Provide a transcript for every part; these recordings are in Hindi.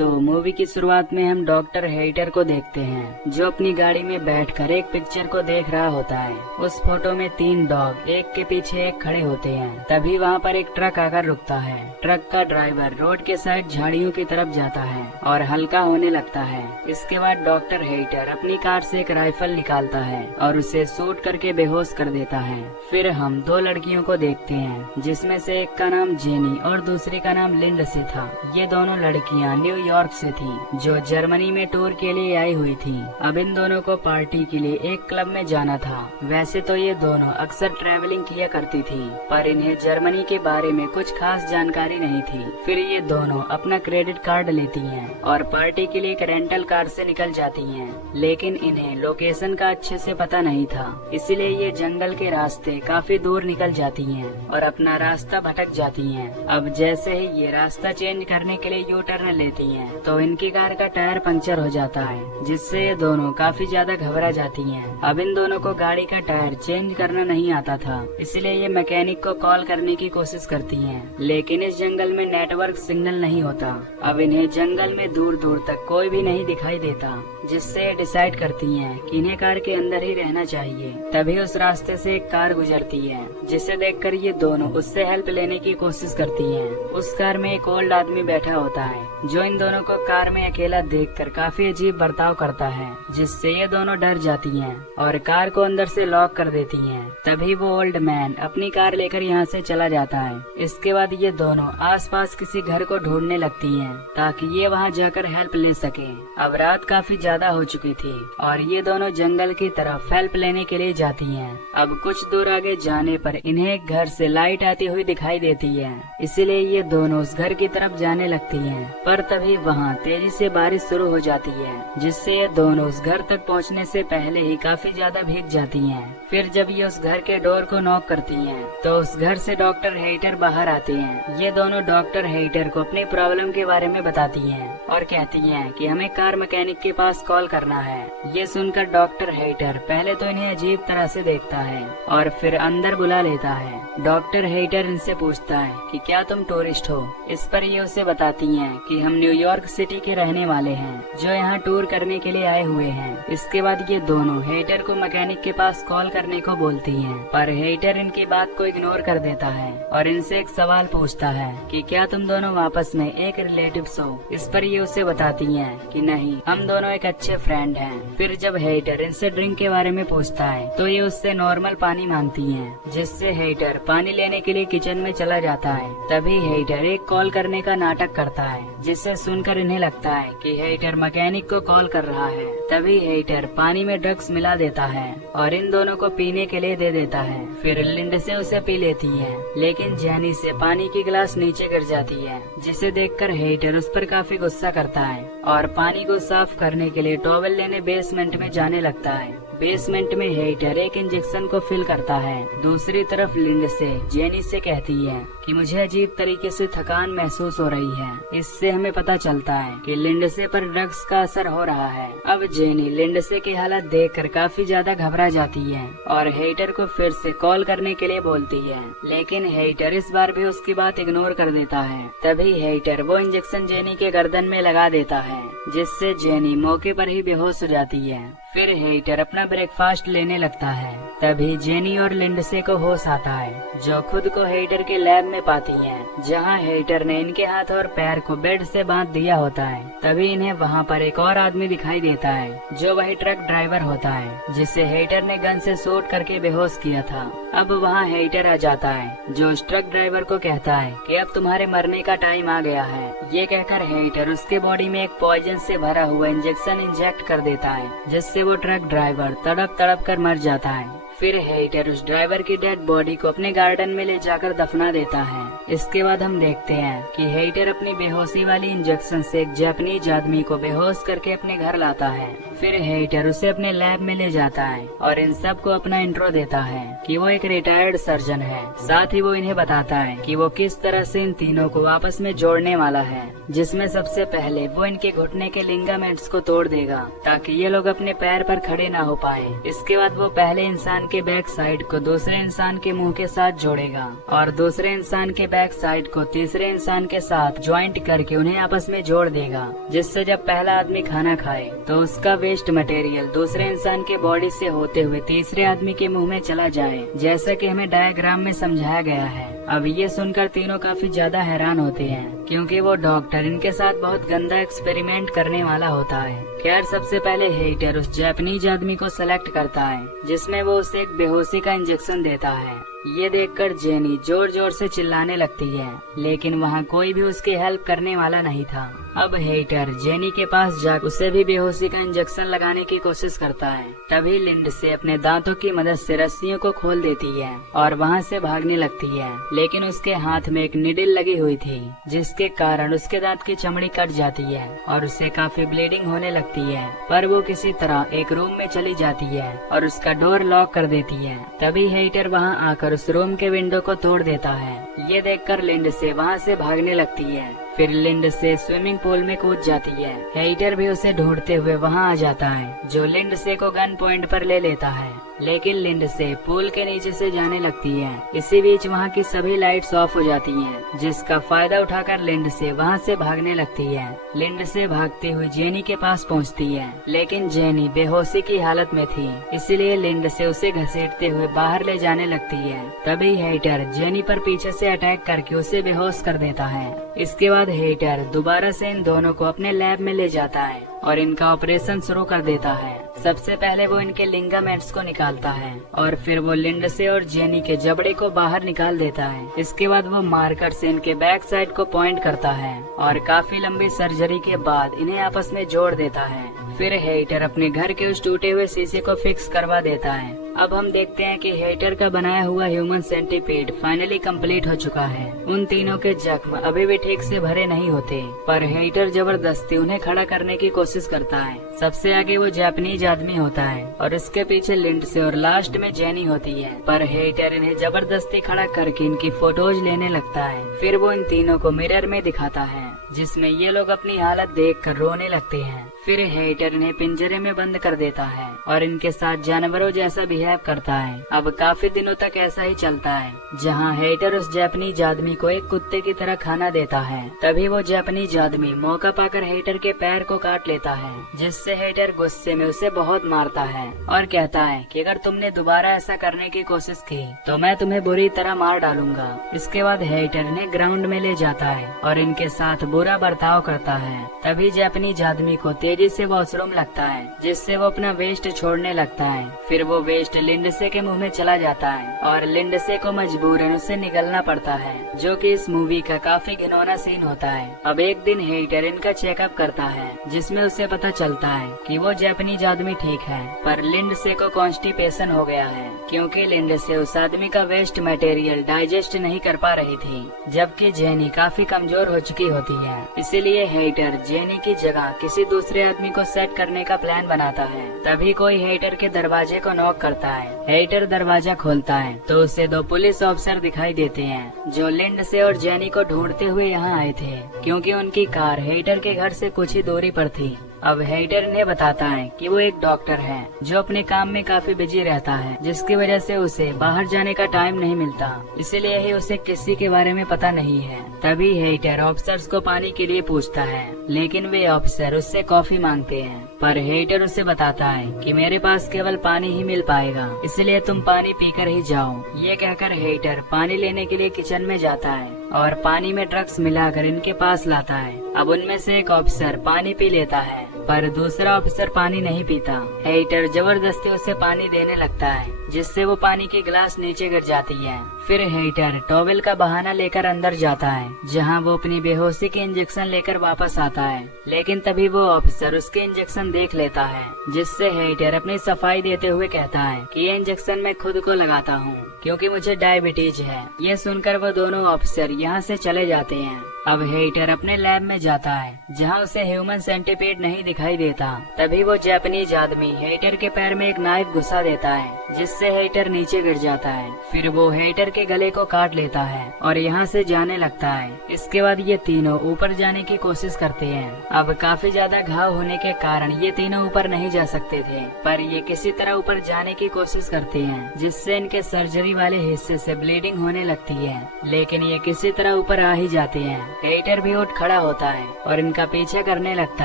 तो मूवी की शुरुआत में हम डॉक्टर हेटर को देखते हैं, जो अपनी गाड़ी में बैठकर एक पिक्चर को देख रहा होता है। उस फोटो में 3 डॉग एक के पीछे एक खड़े होते हैं। तभी वहाँ पर एक ट्रक आकर रुकता है। ट्रक का ड्राइवर रोड के साइड झाड़ियों की तरफ जाता है और हल्का होने लगता है। इसके बाद डॉक्टर हेटर अपनी कार से एक राइफल निकालता है और उसे शूट करके बेहोश कर देता है। फिर हम 2 लड़कियों को देखते हैं, जिसमें से एक का नाम जेनी और दूसरी का नाम लिंडसे था। ये दोनों लड़कियां न्यूयॉर्क से थी, जो जर्मनी में टूर के लिए आई हुई थी। अब इन दोनों को पार्टी के लिए एक क्लब में जाना था। वैसे तो ये दोनों अक्सर ट्रैवलिंग किया करती थी, पर इन्हें जर्मनी के बारे में कुछ खास जानकारी नहीं थी। फिर ये दोनों अपना क्रेडिट कार्ड लेती हैं और पार्टी के लिए एक रेंटल कार से निकल जाती हैं। लेकिन इन्हें लोकेशन का अच्छे से पता नहीं था, इसलिए ये जंगल के रास्ते काफी दूर निकल जाती हैं और अपना रास्ता भटक जाती हैं। अब जैसे ही ये रास्ता चेंज करने के लिए यू टर्न लेती हैं, तो इनकी कार का टायर पंक्चर हो जाता है, जिससे ये दोनों काफी ज्यादा घबरा जाती हैं। अब इन दोनों को गाड़ी का टायर चेंज करना नहीं आता था, इसलिए ये मैकेनिक को कॉल करने की कोशिश करती हैं। लेकिन इस जंगल में नेटवर्क सिग्नल नहीं होता। अब इन्हें जंगल में दूर दूर तक कोई भी नहीं दिखाई देता, जिससे ये डिसाइड करती हैं कि इन्हें कार के अंदर ही रहना चाहिए। तभी उस रास्ते से एक कार गुजरती है, जिसे देखकर ये दोनों उससे हेल्प लेने की कोशिश करती हैं। उस कार में एक ओल्ड आदमी बैठा होता है, जो इन दोनों को कार में अकेला देखकर काफी अजीब बर्ताव करता है, जिससे ये दोनों डर जाती हैं और कार को अंदर से लॉक कर देती हैं। तभी वो ओल्ड मैन अपनी कार लेकर यहाँ से चला जाता है। इसके बाद ये दोनों आसपास किसी घर को ढूंढने लगती हैं, ताकि ये वहाँ जाकर हेल्प ले सके। अब रात काफी ज्यादा हो चुकी थी और ये दोनों जंगल की तरफ हेल्प लेने के लिए जाती हैं। अब कुछ दूर आगे जाने पर इन्हें एक घर से लाइट आती हुई दिखाई देती है, इसीलिए ये दोनों उस घर की तरफ जाने लगती हैं। पर तभी वहाँ तेजी से बारिश शुरू हो जाती है, जिससे ये दोनों उस घर तक पहुँचने से पहले ही काफी ज्यादा भीग जाती हैं। फिर जब ये उस घर के डोर को नॉक करती हैं, तो उस घर से डॉक्टर हेटर बाहर आते हैं। ये दोनों डॉक्टर हेटर को अपनी प्रॉब्लम के बारे में बताती हैं और कहती हैं कि हमें कार मैकेनिक के पास कॉल करना है। ये सुनकर डॉक्टर हेटर पहले तो इन्हें अजीब तरह से देखता है और फिर अंदर बुला लेता है। डॉक्टर हेटर इनसे पूछता है कि क्या तुम टूरिस्ट हो। इस पर ये उसे बताती हैं कि हम न्यूयॉर्क सिटी के रहने वाले हैं, जो यहाँ टूर करने के लिए आए हुए हैं। इसके बाद ये दोनों हेटर को मैकेनिक के पास कॉल करने को बोलती हैं, पर हेटर इनकी बात को इग्नोर कर देता है और इनसे एक सवाल पूछता है कि क्या तुम दोनों आपस में एक रिलेटिव्स हो। इस पर ये उसे बताती हैं कि नहीं, हम दोनों एक अच्छे फ्रेंड हैं। फिर जब हेटर इनसे ड्रिंक के बारे में पूछता है, तो ये उससे नॉर्मल पानी मांगती हैं, जिससे हेटर पानी लेने के लिए किचन में चला जाता है। तभी हेटर एक कॉल करने का नाटक करता है, जिससे सुनकर इन्हें लगता है कि हेटर मैकेनिक को कॉल कर रहा है। तभी हेटर पानी में ड्रग्स मिला देता है और इन दोनों को पीने के लिए दे देता है। फिर लिंडसे उसे पी लेती है, लेकिन जेनी से पानी की गिलास नीचे गिर जाती है, जिसे देखकर हेटर उस पर काफी गुस्सा करता है और पानी को साफ करने के लिए टॉवेल लेने बेसमेंट में जाने लगता है। बेसमेंट में हेटर एक इंजेक्शन को फिल करता है। दूसरी तरफ लिंडसे जेनी से कहती है कि मुझे अजीब तरीके से थकान महसूस हो रही है। इससे हमें पता चलता है कि लिंडसे पर ड्रग्स का असर हो रहा है। अब जेनी लिंडसे की हालत देखकर काफी ज्यादा घबरा जाती है और हेटर को फिर से कॉल करने के लिए बोलती है, लेकिन हेटर इस बार भी उसकी बात इग्नोर कर देता है। तभी हेटर वो इंजेक्शन जेनी के गर्दन में लगा देता है, जिससे जेनी मौके पर ही बेहोश हो जाती है। फिर हेटर अपना ब्रेकफास्ट लेने लगता है। तभी जेनी और लिंडसे को होश आता है, जो खुद को हेटर के लैब में पाती हैं, जहां हेटर ने इनके हाथ और पैर को बेड से बांध दिया होता है। तभी इन्हें वहां पर एक और आदमी दिखाई देता है, जो वही ट्रक ड्राइवर होता है, जिसे हेटर ने गन से शूट करके बेहोश किया था। अब वहाँ हेटर आ जाता है, जो उस ट्रक ड्राइवर को कहता है कि अब तुम्हारे मरने का टाइम आ गया है। ये कहकर हेटर उसके बॉडी में एक पॉइजन से भरा हुआ इंजेक्शन इंजेक्ट कर देता है, जिससे वो ट्रक ड्राइवर तड़प तड़प कर मर जाता है। फिर हेटर उस ड्राइवर की डेड बॉडी को अपने गार्डन में ले जाकर दफना देता है। इसके बाद हम देखते हैं कि हेटर अपनी बेहोशी वाली इंजेक्शन से एक जापानीज आदमी को बेहोश करके अपने घर लाता है। फिर हेटर उसे अपने लैब में ले जाता है और इन सब को अपना इंट्रो देता है कि वो एक रिटायर्ड सर्जन है। साथ ही वो इन्हें बताता है कि वो किस तरह से इन तीनों को आपस में जोड़ने वाला है, जिसमें सबसे पहले वो इनके घुटने के लिगामेंट्स को तोड़ देगा, ताकि ये लोग अपने पैर पर खड़े ना हो पाए। इसके बाद वो पहले इंसान के बैक साइड को दूसरे इंसान के मुंह के साथ जोड़ेगा और दूसरे इंसान के बैक साइड को तीसरे इंसान के साथ ज्वाइंट करके उन्हें आपस में जोड़ देगा, जिससे जब पहला आदमी खाना खाए तो उसका वेस्ट मटेरियल दूसरे इंसान के बॉडी से होते हुए तीसरे आदमी के मुंह में चला जाए, जैसा कि हमें डायग्राम में समझाया गया है। अब ये सुनकर तीनों काफी ज्यादा हैरान होते हैं, क्योंकि वो डॉक्टर इनके साथ बहुत गंदा एक्सपेरिमेंट करने वाला होता है। खैर, सबसे पहले हेटर उस जापानीज आदमी को सेलेक्ट करता है, जिसमें वो उसे एक बेहोशी का इंजेक्शन देता है। ये देखकर जेनी जोर जोर से चिल्लाने लगती है, लेकिन वहाँ कोई भी उसकी हेल्प करने वाला नहीं था। अब हेटर जेनी के पास जाकर उसे भी बेहोशी का इंजेक्शन लगाने की कोशिश करता है। तभी लिंडसे अपने दांतों की मदद से रस्सियों को खोल देती है और वहाँ से भागने लगती है, लेकिन उसके हाथ में एक निडल लगी हुई थी, जिसके कारण उसके दांत की चमड़ी कट जाती है और उसे काफी ब्लीडिंग होने लगती है। पर वो किसी तरह एक रूम में चली जाती है और उसका डोर लॉक कर देती है। तभी हेटर वहाँ आकर उस रूम के विंडो को तोड़ देता है। ये देखकर लिंडसे वहाँ से भागने लगती है। फिर लिंडसे स्विमिंग पूल में कूद जाती है। हेटर भी उसे ढूंढते हुए वहाँ आ जाता है, जो लिंडसे को गन पॉइंट पर ले लेता है, लेकिन लिंडसे पूल के नीचे से जाने लगती है। इसी बीच वहाँ की सभी लाइट्स ऑफ हो जाती हैं, जिसका फायदा उठाकर लिंडसे वहाँ से भागने लगती है। लिंडसे भागते हुए जेनी के पास पहुँचती है, लेकिन जेनी बेहोशी की हालत में थी, इसलिए लिंडसे उसे घसीटते हुए बाहर ले जाने लगती है। तभी हेटर जेनी पर पीछे से अटैक करके उसे बेहोश कर देता है। इसके बाद हेटर दोबारा से इन दोनों को अपने लैब में ले जाता है और इनका ऑपरेशन शुरू कर देता है। सबसे पहले वो इनके लिगामेंट्स को निकालता है और फिर वो लिंडसे और जेनी के जबड़े को बाहर निकाल देता है। इसके बाद वो मार्कर से इनके बैक साइड को पॉइंट करता है और काफी लंबी सर्जरी के बाद इन्हें आपस में जोड़ देता है। फिर हेटर अपने घर के उस टूटे हुए शीशे को फिक्स करवा देता है। अब हम देखते हैं कि हेटर का बनाया हुआ ह्यूमन सेंटीपीड फाइनली कंप्लीट हो चुका है। उन तीनों के जख्म अभी भी ठीक से भरे नहीं होते, पर हेटर जबरदस्ती उन्हें खड़ा करने की कोशिश करता है। सबसे आगे वो जापानीज आदमी होता है और इसके पीछे लिंडसे और लास्ट में जेनी होती है, पर हेटर इन्हें जबरदस्ती खड़ा करके इनकी फोटोज लेने लगता है। फिर वो इन तीनों को मिरर में दिखाता है, जिसमें ये लोग अपनी हालत देखकर रोने लगते हैं। फिर हेटर इन्हें पिंजरे में बंद कर देता है और इनके साथ जानवरों जैसा बिहेव करता है। अब काफी दिनों तक ऐसा ही चलता है, जहां हेटर उस जापानीज आदमी को एक कुत्ते की तरह खाना देता है। तभी वो जापानीज आदमी मौका पाकर हेटर के पैर को काट लेता है, जिससे हेटर गुस्से में उसे बहुत मारता है और कहता है कि अगर तुमने दोबारा ऐसा करने की कोशिश की तो मैं तुम्हें बुरी तरह मार डालूंगा। इसके बाद हेटर इन्हें ग्राउंड में ले जाता है और इनके साथ बुरा बर्ताव करता है। तभी जापानीज आदमी को तेजी से वॉशरूम लगता है, जिससे वो अपना वेस्ट छोड़ने लगता है। फिर वो वेस्ट लिंडसे के मुंह में चला जाता है और लिंडसे को मजबूरन उससे निगलना पड़ता है, जो कि इस मूवी का काफी घिनौना सीन होता है। अब एक दिन हेटर इनका चेकअप करता है, जिसमें उसे पता चलता है कि वो जापानीज आदमी ठीक है, पर लिंडसे को कॉन्स्टिपेशन हो गया है, क्योंकि लिंडसे उस आदमी का वेस्ट मटेरियल डाइजेस्ट नहीं कर पा रही थी, जबकि जेनी काफी कमजोर हो चुकी होती है। इसीलिए हेटर जेनी की जगह किसी दूसरे आदमी को सेट करने का प्लान बनाता है। तभी कोई हेटर के दरवाजे को नॉक करता है। हेटर दरवाजा खोलता है तो उसे दो पुलिस ऑफिसर दिखाई देते हैं, जो लिंडसे और जेनी को ढूंढते हुए यहाँ आए थे, क्योंकि उनकी कार हेटर के घर से कुछ ही दूरी पर थी। अब हेटर इन्हें बताता है कि वो एक डॉक्टर है, जो अपने काम में काफी बिजी रहता है, जिसकी वजह से उसे बाहर जाने का टाइम नहीं मिलता, इसलिए ही उसे किसी के बारे में पता नहीं है। तभी हेटर ऑफिसर्स को पानी के लिए पूछता है, लेकिन वे ऑफिसर उससे कॉफी मांगते हैं, पर हेटर उसे बताता है कि मेरे पास केवल पानी ही मिल पाएगा, इसलिए तुम पानी पीकर ही जाओ। ये कहकर हेटर पानी लेने के लिए किचन में जाता है और पानी में ड्रग्स मिलाकर इनके पास लाता है। अब उनमें से एक ऑफिसर पानी पी लेता है, पर दूसरा ऑफिसर पानी नहीं पीता। हेटर जबरदस्ती उसे पानी देने लगता है, जिससे वो पानी की गिलास नीचे गिर जाती है। फिर हेटर टॉवेल का बहाना लेकर अंदर जाता है, जहां वो अपनी बेहोशी के इंजेक्शन लेकर वापस आता है, लेकिन तभी वो ऑफिसर उसके इंजेक्शन देख लेता है, जिससे हेटर अपनी सफाई देते हुए कहता है कि ये इंजेक्शन मैं खुद को लगाता हूँ, क्योंकि मुझे डायबिटीज है। ये सुनकर वो दोनों ऑफिसर यहाँ से चले जाते हैं। अब हेटर अपने लैब में जाता है जहाँ उसे ह्यूमन सेंटीपीड नहीं दिखाई देता। तभी वो जापानीज आदमी हेटर के पैर में एक नाइफ घुसा देता है जिससे हेटर नीचे गिर जाता है। फिर वो हेटर के गले को काट लेता है और यहाँ से जाने लगता है। इसके बाद ये तीनों ऊपर जाने की कोशिश करते हैं। अब काफी ज्यादा घाव होने के कारण ये तीनों ऊपर नहीं जा सकते थे, पर ये किसी तरह ऊपर जाने की कोशिश करते हैं जिससे इनके सर्जरी वाले हिस्से से ब्लीडिंग होने लगती है। लेकिन ये किसी तरह ऊपर आ ही जाते हैं। हेटर भी उठ खड़ा होता है और इनका पीछे करने लगता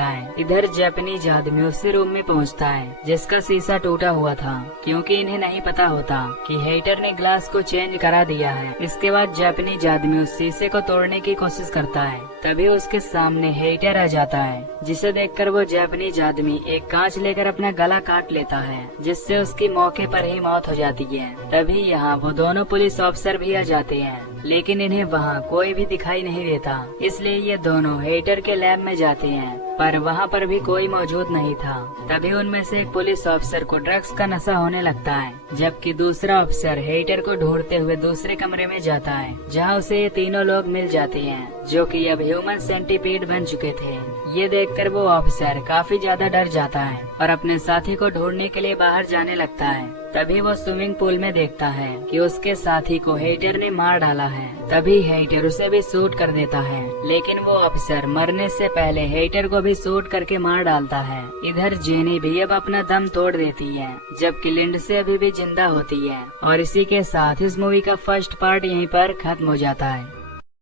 है। इधर जापानीज आदमी उसी रूम में पहुंचता है जिसका शीशा टूटा हुआ था, क्योंकि इन्हें नहीं पता होता कि हेटर ने ग्लास को चेंज करा दिया है। इसके बाद जापानीज आदमी उस शीशे को तोड़ने की कोशिश करता है। तभी उसके सामने हेटर आ जाता है, जिसे देखकर वो जापानीज आदमी एक कांच लेकर अपना गला काट लेता है, जिससे उसकी मौके पर ही मौत हो जाती है। तभी यहाँ वो दोनों पुलिस ऑफिसर भी आ जाते हैं, लेकिन इन्हें वहाँ कोई भी दिखाई नहीं देता। इसलिए ये दोनों हेटर के लैब में जाते हैं, पर वहाँ पर भी कोई मौजूद नहीं था। तभी उनमें से एक पुलिस ऑफिसर को ड्रग्स का नशा होने लगता है, जबकि दूसरा ऑफिसर हेटर को ढूंढते हुए दूसरे कमरे में जाता है जहाँ उसे ये तीनों लोग मिल जाते हैं, जो कि अब ह्यूमन सेंटीपीड बन चुके थे। ये देखकर वो ऑफिसर काफी ज्यादा डर जाता है और अपने साथी को ढूंढने के लिए बाहर जाने लगता है। तभी वो स्विमिंग पूल में देखता है कि उसके साथी को हेटर ने मार डाला है। तभी हेटर उसे भी शूट कर देता है, लेकिन वो ऑफिसर मरने से पहले हेटर को भी शूट करके मार डालता है। इधर जेनी भी अब अपना दम तोड़ देती है, जबकि लिंडसे अभी भी जिंदा होती है। और इसी के साथ इस मूवी का फर्स्ट पार्ट यहीं पर खत्म हो जाता है।